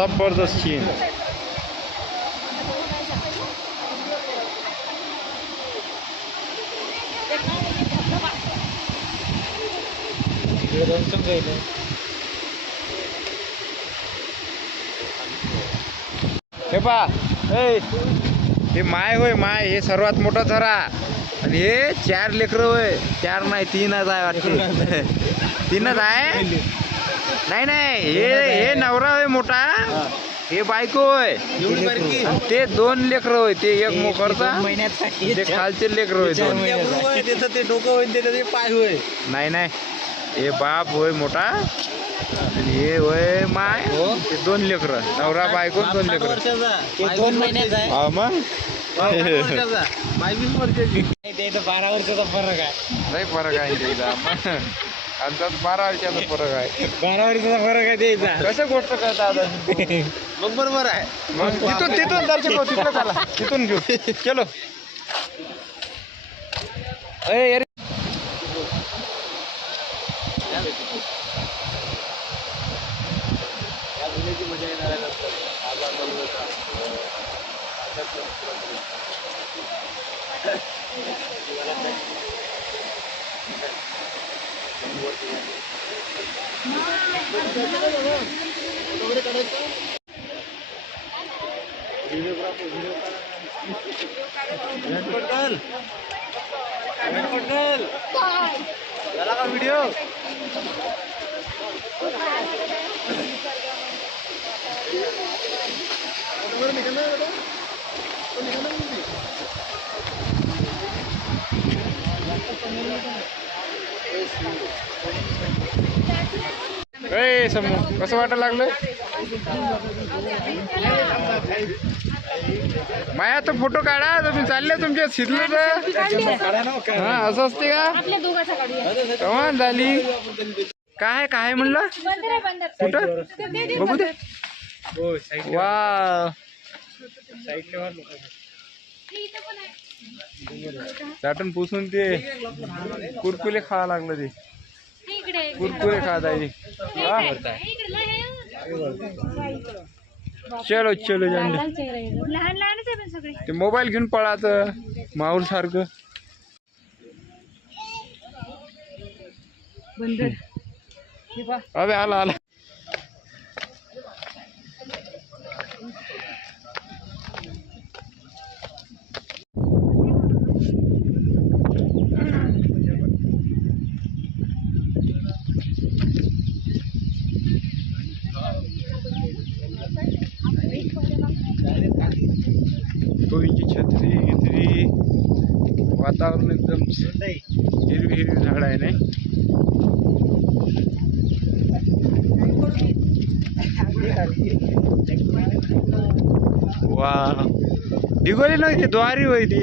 जबरदस्त हे पा. हे माय होय माय. हे सर्वात मोठा झरा आणि हे चार लेकरं होय. चार नाही तीनच आहे वाटते. तीनच आहे? नाही नाही हे हे नवरा होय मोठा. हे. बायको होय. ते दोन लेकरं होय ते एक मोकरचा ते खालचे लेकरं होय दोन. त्याचं ते डोकं होईल त्याचं ते पाय होय. नाही नाही. हे बाप होय मोठा. आणि हे होय माय. ते दोन लेकरं. नवरा बायको आणि दोन लेकरं. दोन महिन्याचा आहे. हा मग? बाय वीस वर्षाची. ते इथं बारा वर्षाचा फरक आहे. नाही फरक आहे त्याचा आमच्यात बारा वर्षाचा फरक आहे. बारा वर्षाचा फरक आहे त्याचा. कसं गोष्ट करता आता? मग बरोबर आहे. मग तिथून तिथून दर्शन भाऊ, तिथलं चला. तिथून घेऊ. चलो. अरे अरे पटेल पटेल झाला का व्हिडिओ ए समू कसं वाटायला लागलं? माया तर फोटो काढा तुम्ही चालले तुमच्या शिरले तर हा असं असते का? कमान झाली. काय काय म्हणलं बंदर आहे बंदर कुठं? बघू दे. हो साईड वा चाटून पुसून ते कुरकुले खावा लागलं ते. कुरकुरे खात आहे हे. चलो चलो ते मोबाईल घेऊन पळाचं माऊल सारखं. अबे आला आला. टोळीची छत्री गित्री वातावरण एकदम हिरवी हिरवी झाड आहे नाही? वा डिगोली नाही ते द्वारी होय ते.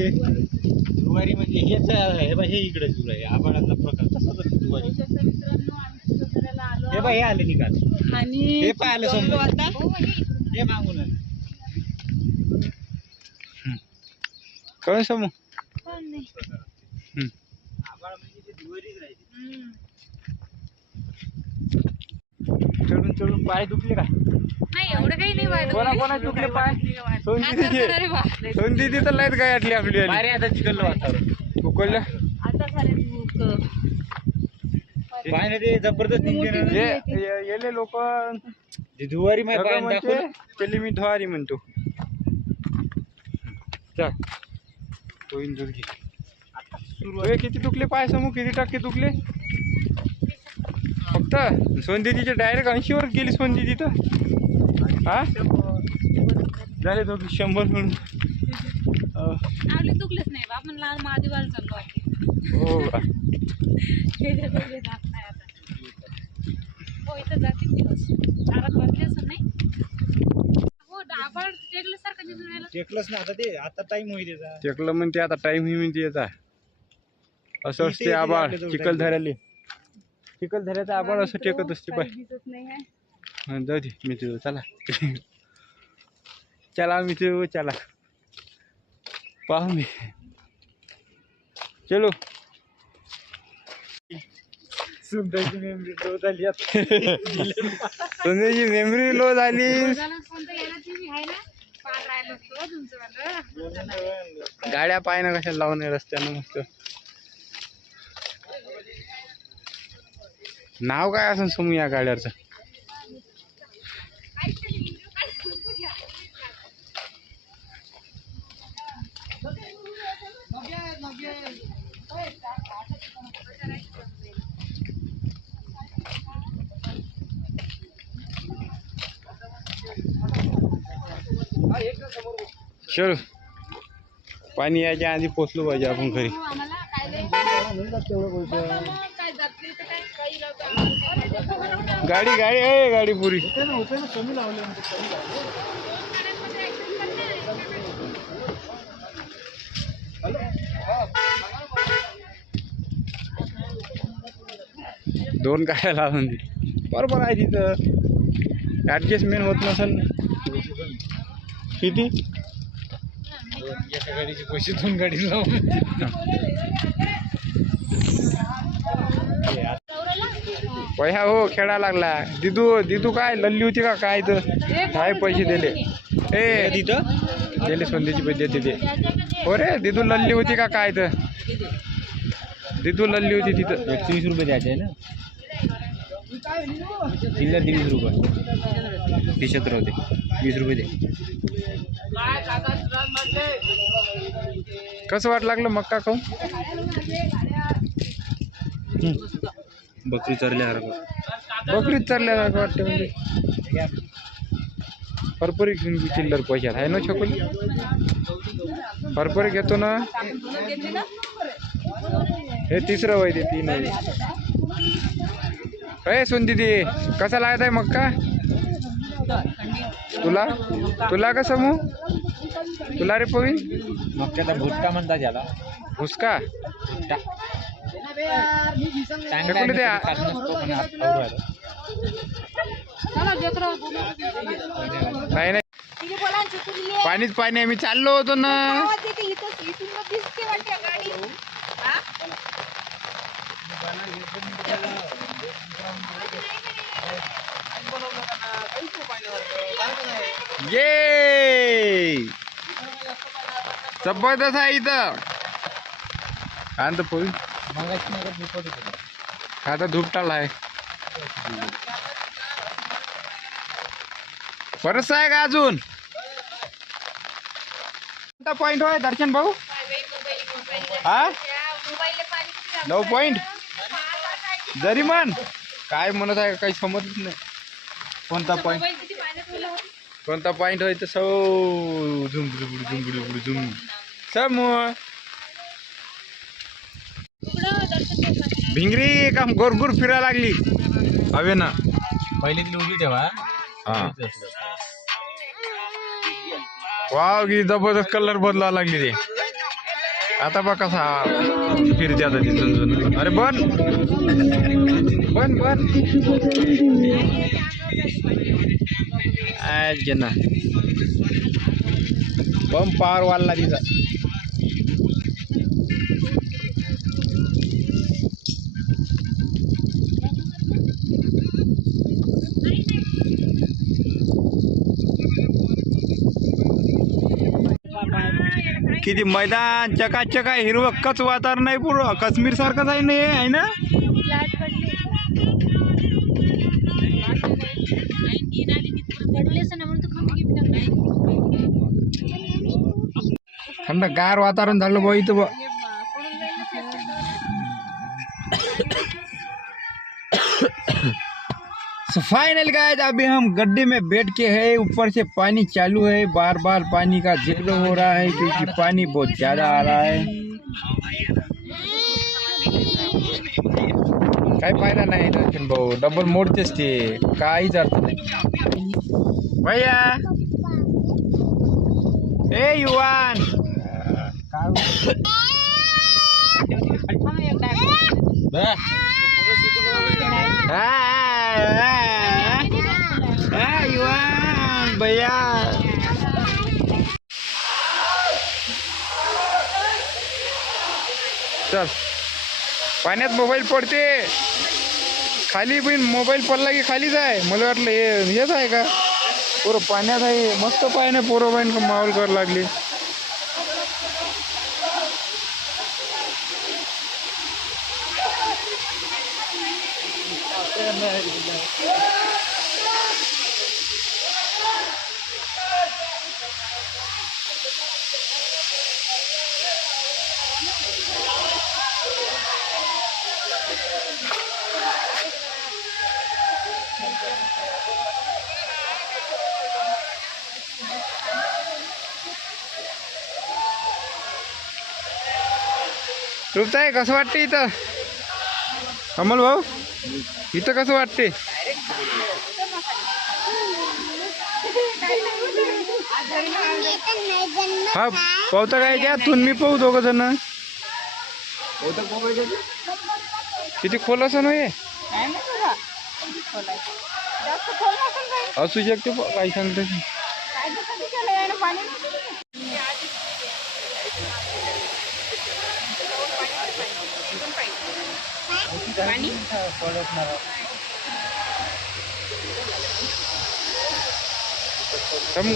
दुवारी म्हणजे हेच आहे बा हे इकडे सुरू आहे. आभाळातला प्रकार तसाच दुवारी. हे बा हे आले निकाल. आणि हे पाहिलं समोर हे मागून आले. कळ समू पण नाही. आभाळ ते दुवारीच राहायची चढून चढून पाय दुखले काय नाही एवढं काही नाही. कोणा कोणा दुखले पाय? अरे तर लाईत काय आटली आपली. भारी आता चिकललं वातावरण. पाय ना ते जबरदस्त येले लोक. पाय म्हणते त्याला मी धुवारी म्हणतो. चल. तो इंदूर घे ए, किती दुखले? पाय समूह किती टक्के दुखले? फक्त सोनदीदीचे डायरेक्ट ऐंशीवर गेली सोनदीदी तर. हा? झाले दोघी शंभर म्हणून. दुखलेच नाही बाप म्हणला आज महादेवाला चाललो आहे. हो का? हे दोघे जात नाही आता. हो इथं जातील दिवस. दारात बसले असं नाही हो डाबळ टेकल्यासारखं दिसून राहिलं टेकलंच ना आता ते आता टाइम होईल त्याचा टेकलं म्हणते आता टाइम ही म्हणते याचा. असं इथे असते इथे आबाळ आपल्याजवळ चिखलदऱ्याले चिखलदऱ्याचं आबाळ असं टेकत असते पाय हा, जाऊ दे मी तुझं चला. चला मी तुझं चला. पाहू मी. चलो. सुंदरची मेमरी लोट झाली आता. मेमरी लो झाली. गाड्या पाय ना कशा लावणे रस्त्यानं मस्त. नाव काय असं समू या गाड्याचं? चल. पाणी यायच्या आधी पोचलो पाहिजे आपण घरी. गाडी गाडी आहे गाडी पुरी. दोन गाड्या लावून दे. बरोबर आहे तिथं. ॲडजस्टमेंट होत नसेल. किती? एका गाडीचे पैसे दोन गाडी लावून पैसा हो खेळा लागला. दिदू दिदू काय लल्ली होती का? काय तर काय पैसे दिले. ए तिथं दिले सोंदेची पैसे देते हो रे दिदू लल्ली होती का? काय तर दिदू लल्ली होती तिथं. एकतीस रुपये द्यायचे ना? चिल्लर तीस रुपये. शर्ट होते. वीस रुपये दे. कसं वाट लागलं मक्का खाऊन? बकरी चरल्या बकरीच चालल्यासारखं वाटतं म्हणजे. घे चिल्लर पैशात. आहे ना छोकली फरफरी घेतो ना. हे तिसरं वय ते तीन अय सोन दीदी कसा लागत आहे मक्का तुला? तुला का समू? तुला रे पवी? मक्याचा भुट्टा म्हणतात याला. हुसका चांगला फेकून दे. आहे, खात नसतो, पण हात खाऊ राहिलो. चला लेकरं. नाही नाही. पाणीच पाणी आम्ही चाललो होतो ना आवाज येते इथं इथून मग दिसते वाटते गाडी हा? ये जबरदस्त आहे इथं. काय म्हणतो आता धूप आहे परत आहे का अजून. कोणता पॉइंट होय दर्शन भाऊ? हा? नऊ पॉइंट जरी म्हण काय म्हणत आहे काही समजत नाही. कोणता पॉइंट कोणता पॉइंट होय तर सौ झुम झुम झुम झुम झुम समोर भिंगरी काम गोरगुर फिरायला लागली. हवे ना. पहिले तिला उभी ठेवा. हा. वाव किती जबरदस्त कलर बदलावा लागली ते आता बघ कसा फिरते आता तिथून. अरे बन. बन बन. आज ना. बम पावर वाढला तिचा. किती मैदान चकाचक आहे हिरवं कच वातावरण आहे पूर्ण काश्मीर सारखंच आहे ना आहे ना? वातावरण झालं बा इथं बा सो फाइनल गाइस अभी हम गड्ढे में बैठ के है। ऊपर से पानी चालू है। बार बार पानी का झेल हो रहा है क्योंकि पानी बहुत ज़्यादा आ रहा है। काय पाहिला नाही दर्शन भाऊ डबल मोडतेच ते काहीच अर्थ नाही। भैया! ए युवान युवान भैया. चल. पाण्यात मोबाईल पडते. खाली पण मोबाईल पडला की खालीच आहे. मला वाटलं हे हेच आहे का? पोरं पाण्यात आहे. मस्त पाय नाही पोरं का माहोल करायला लागली. रुपताय कसं वाटते इथं? अमोल भाऊ इथं कसं वाटते हा पावता काय घ्या तुम्ही पाहू दोघं जण. किती खोल असं ना हे असू शकते काही सांगते थांब,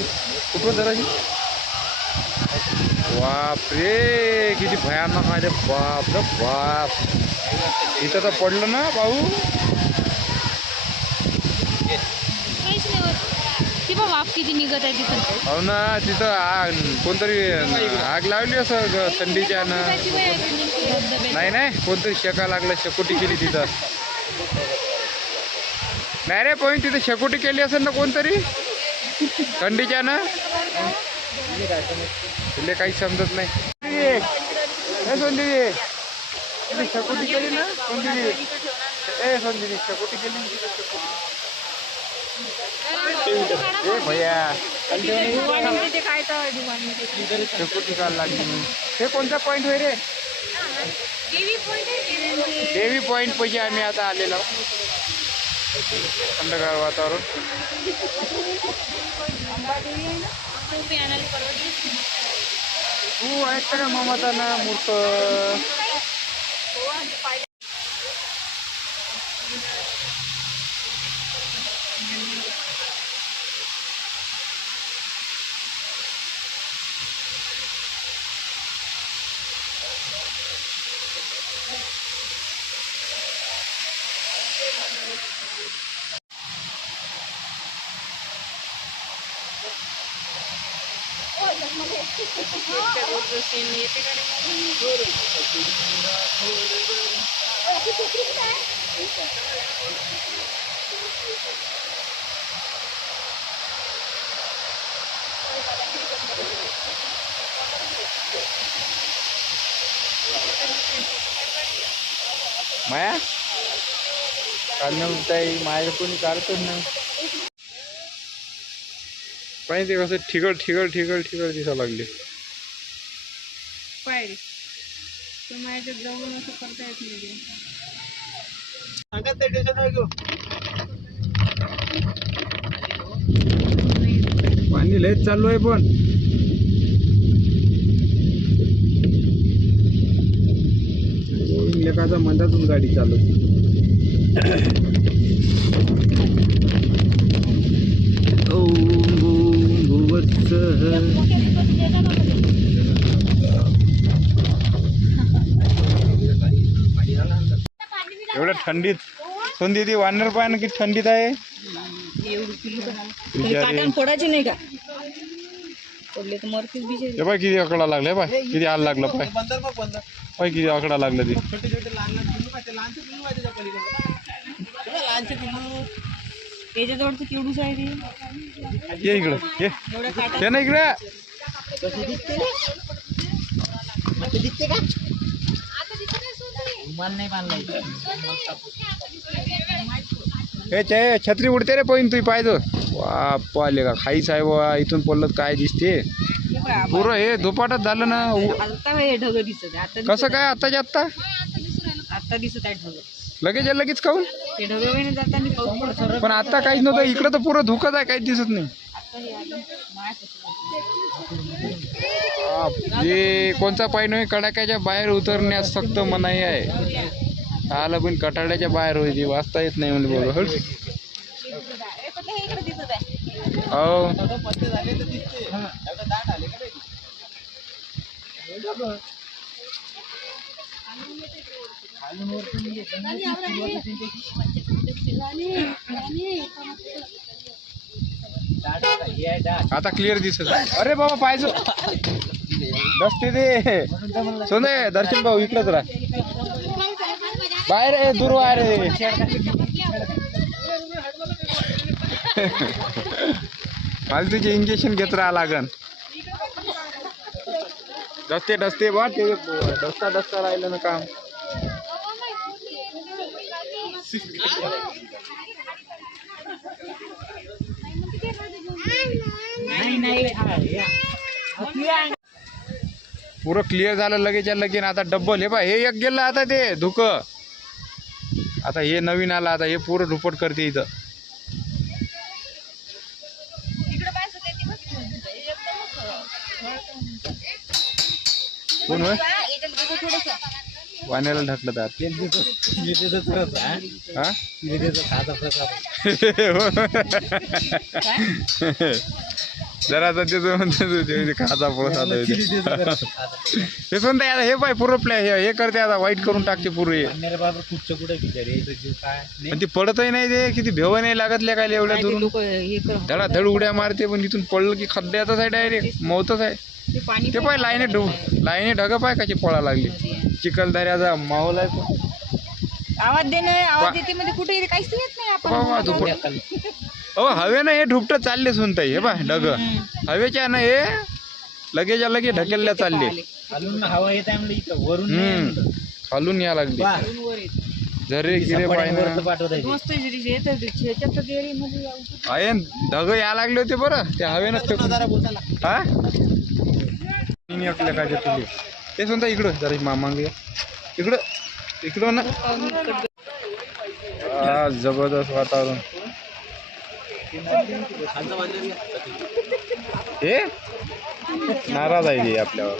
कुठं जराशी बाप रे किती भयानक आहे रे बाप रे बाप. इथं तर पडलं ना भाऊ काहीच नाही होत ती पण वाफ किती निघत आहे तिथून हो ना तिथं आग कोणतरी आग लावली असं ग- थंडीच्या न. धबधबे नाही नाही कोणतरी शेका लागलं शेकोटी केली तिथं. नाही रे पण तिथं शेकोटी केली असेल ना कोणतरी? थंडीच्या ना? तिले काही समजत नाही. ए, सोनदिदी तिथे शेकोटी केली ना ए सोनदिदी शेकोटी केली ना तिथं शेकोटी. ए भैया शेकोटी काढ लागली हे कोणता पॉईंट होय रे देवी point आहे, देवी. देवी पॉईंट पैसे आम्ही आता आलेलो थंडगार वातावरण टोपी आणायला परवडली. तू ऐकता का ममता माया? काढणं उठताय माया कोणी काढतच नाही. पाणी ते कसं ठिकळ ठिकळ ठिकळ ठिकळ दिसायला लागले. माझ्या जवळून असं करता येत नाही. सांगत टेन्शन घेऊ? पाणी लयच चालू आहे पण. लेखाचा मधातून गाडी चालू. एवढ्या थंडीत सोन ती वानर पाय ना किती थंडीत आहे? बिचारी. फोडायची नाही का? पडले तर मरतीच बिचारी. हे पाय किती आकडा लागला पाय. किती हाल लागला पाय. बंदर बघ बंदर पाय किती आकडा लागला ती. छोटे छोटे लहान लहान पिल्लू पाहिजे लहानचे पिल्लू पाहिजे त्या पलीकडे तेव्हा लहानचे पिल्लू त्याच्या जवळचं केवढूच आहे ते. ये इकडं ये. एवढ्या काटा ये ना इकडे. दिसते का? नाही बांधलाय हे ते छत्री उडते रे पहिन तुही पाहिजे बाप आले का खाईच आहे बा इथून पडलं काय दिसते? पुरं हे धुपाटात झालं ना हे ढग दिसत कसं काय आताच्या आत्ता? आता दिसत आहे ढग. लगेच या लगेच पडतो पण आता काहीच नव्हतं इकडं तर पुरं धुकत आहे काहीच दिसत नाही. जे हे कोणचा पाय नाही कडाक्याच्या बाहेर उतरण्यास फक्त मनाई आहे. आला पण कटाड्याच्या बाहेर होती वाचता येत नाही म्हणजे बरोबर हो पण हे इकडे दिसत आहे हो आता क्लिअर दिसत आहे. अरे बाबा पाहिजे दसते ते सोने दर्शन भाऊ इकडंच राह. बाहेर आहे दूर बाहेर आहे मला तुझे इंजेक्शन घेत राहा लागन. डसते डसते बा ते डसता डसता राहिलं ना काम. पुरं क्लिअर झालं लगेच लगेच आता डब्बल हे बा हे एक गेलं आता ते धुक. आता हे नवीन आलं आता हे पुरं धुपट करते इथं. कोण वाण्याला ढकलं तर हा? जरा खाजा आहे ते. हे म्हणते आता हे पाय पुरं प्लॅ हे हे करते आता वाईट करून टाकते पुरं हे. मेरे बाबा कुठचं कुठे ती पडतही नाही ते किती भेव नाही लागतले काय एवढ्या दुरून. कर धडा धड उड्या मारते पण इथून पडलं की खड्ड्यातच आहे डायरेक्ट मौतच आहे. ते पाणी ते पाय लाईने ढग लाईने ढग पाय कशी पळा लागली. चिखलदऱ्याचा माहोल आहे तो. आवाज दे ना आवाज देते मध्ये कुठे काहीच येत नाही आपण. अहो हवेनं हे ढुपट चालले सुनताई हे बा ढग. हवेच्या ना हे लगेच्या लगे ढकेलल्या चालले. खालून हवा येत आहे म्हणजे इथं वरून नाही आहे हम्म. खालून या लागली. झरे गिरे पाठवत आहे ते. मस्त ते. ढग या लागले होते बरं. त्या हवेनं फेकून हा? मी आपल्या काय तुले ते. म्हणता इकडं जरा मामांग इकडं इकडं ना. हा जबरदस्त वातावरण. हे? नाराज आहे ते आपल्यावर.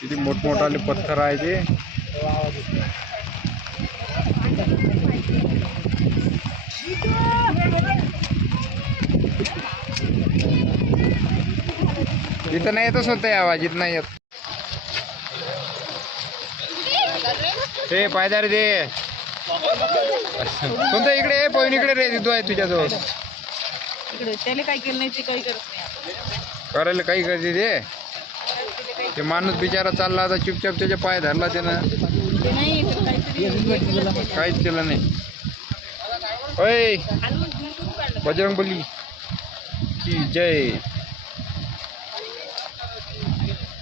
किती मोठमोठाले पत्थर आहे ते इथं नाही येतच होतं आवाज इथं नाही येत ते पायदार दे कोणतं इकडे पोहून इकडे रे तू आहे तुझ्याजवळ इकडे त्याने काय केलं नाही ते काही करत नाही करायला काही करते ते ते माणूस बिचारा चालला आता चुपचाप त्याच्या पाय धरला त्यानं. ते काहीच केलं नाही. अय बजरंगबली बजरंग की जय.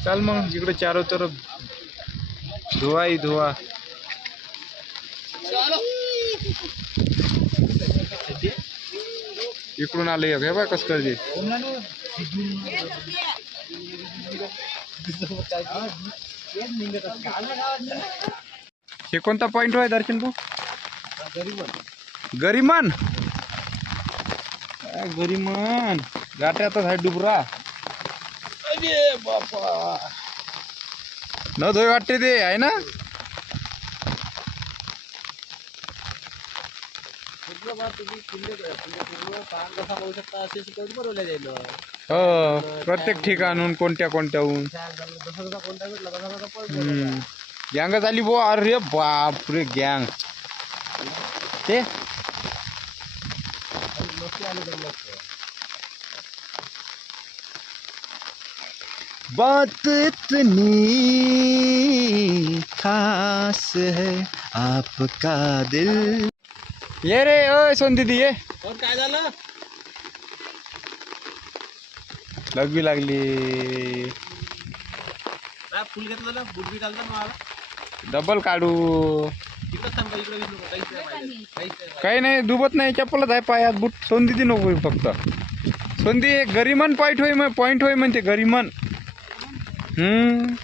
चाल मग इकडे चारो तरफ. धुवा ही धुवा. इकडून आलं हे बा कसं करते. हे कोणता पॉइंट आहे दर्शन भाऊ? गरिमान. गरिमान? गाठ्यातच आहे डुबरा. अरे बापा. न धोय वाटते ते आहे ना? हो प्रत्येक ठिकाणून कोणत्या कोणत्याहून हम्म. गँग झाली बो अरे बाप रे गँग. ते? बात इतनी खास है आपका दिल। ये रे ओय सोन दीदी ये. काय झालं? लगवी लागली. फुल घेतलं ना बुट बी घालतात मला डबल काढू. इकडं थांब इकडं येऊ नको. काहीच नाही पाहिजे. काहीच नाही काही नाही दुबत नाही चप्पलच आहे पायात. बूट सोंदी ती नको होई फक्त. सोंदी एक गरिमन पॉईंट होई मग पॉईंट होई म्हणते गरिमन. हम्म.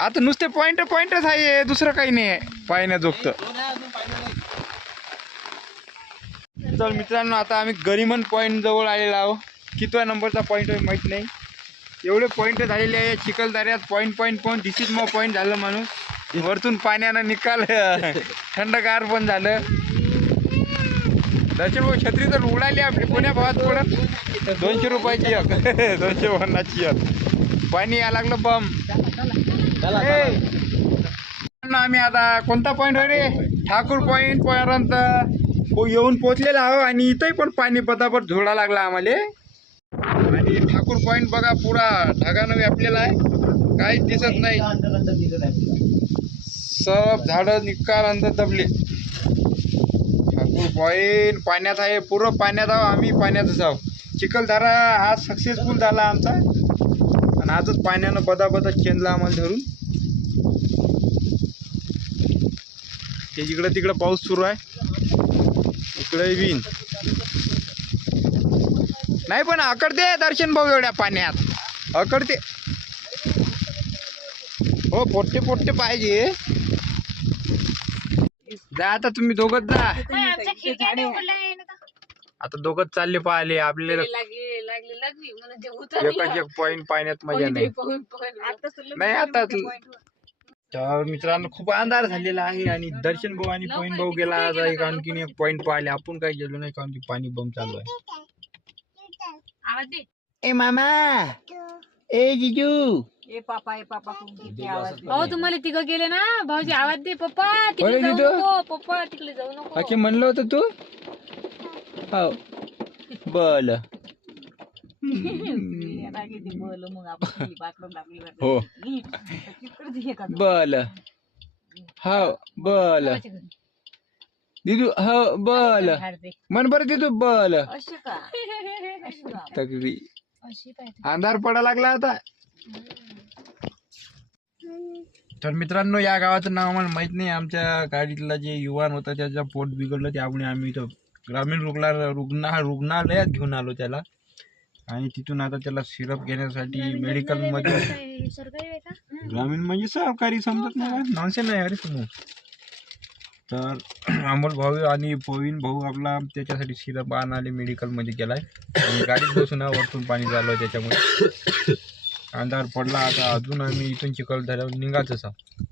आता नुसते पॉईंट पॉईंटच आहे दुसरं काही नाही आहे. पाहण्याजोगतं तो मित्रांनो आता आम्ही गरिमन पॉईंट जवळ आलेलो आहो. कितव्या नंबरचा पॉईंट आहे माहीत नाही. एवढे पॉईंट झालेले आहे चिखलदऱ्यात पॉईंट पॉईंट पॉईंट डिसीज मग पॉईंट झालं माणूस वरतून पाण्यानं निकाल थंडगार पण झालं. दर्शन भाऊ छत्री तर उडाली आपली. कोण्या भावात पडत? दोनशे रुपयाची एक. दोनशे पन्नासची एक. पाणी यायला लागलं बम. आम्ही आता कोणता पॉईंट रे? ठाकूर पॉईंट पर्यंत येऊन पोचलेला आहो आणि इथंही पण पाणी पतापट झोडा लागला आम्हाला. आणि ठाकूर पॉईंट बघा पुरा ढगानं व्यापलेला आहे. काहीच दिसत नाही. सब झाडं निकाल अंदर दबले. ठाकूर पॉईंट पाण्यात आहे पुरं पाण्यात आहो आम्ही पाण्यातच आहो. चिखलदरा हा सक्सेसफुल झाला आमचा. आणि आजच पाण्यानं बदाबदा चेनला आम्हाला धरून. ते जिकडं तिकडं पाऊस सुरू आहे इकडे बीन नाही पण अकडते दर्शन भाऊ एवढ्या पाण्यात. अकडते हो पोट्टे पोट्टे पाहिजे. जा आता तुम्ही दोघच जा आमच्या खिडक्या नाही उघडल्या आहे ना. आता दोघच चालले पाहिले आपल्याला लागली लागली लागली. म्हणून ते उतरलं. एकच एक पॉइंट पाण्यात मजा नाही. नाही आता तर मित्रांनो खूप अंधार झालेला आहे आणि दर्शन भाऊ आणि पॉईंट भाऊ गेला आज एक आणखीन एक पॉईंट पाहिले आपण काही गेलो नाही कारण की पाणी बम चालू आहे. आवाज. दे ए मामा! ए जिजू! ए पापा ए पापा किती आवाज. अहो तुम्हाला तिघं गेले ना? भाऊजी आवाज दे. पप्पा तिकडे अरे जाऊ. नको पप्पा तिकडे जाऊ नको. अखे म्हणलं होतं तू? हो बल हो. बल हो बल भावाच्या दिदू हो बल मन बरं दिदू बल असे अंधार पडा लागला आता. तर मित्रांनो या गावाचं नाव आम्हाला माहीत नाही. आमच्या गाडीतला जे युवान होता त्याचा पोट बिघडलं. त्यामुळे आम्ही इथं ग्रामीण रुग्णा रुग्णा रुग्णालयात घेऊन आलो त्याला. आणि तिथून आता त्याला सिरप घेण्यासाठी मेडिकलमध्ये काय सरकारी आहे का? ग्रामीण म्हणजे सहकारी समजत नाही नॉनसेन नाही अरे समोर तर अमोल भाऊ आणि पवीन भाऊ आपला त्याच्यासाठी सिरप आणाले मेडिकलमध्ये गेलाय. आणि गाडीत बसून वरतून पाणी झालं त्याच्यामुळे. अंधार पडला आता. अजून आम्ही इथून चिखल झाल्यावर निघायचंच आहोत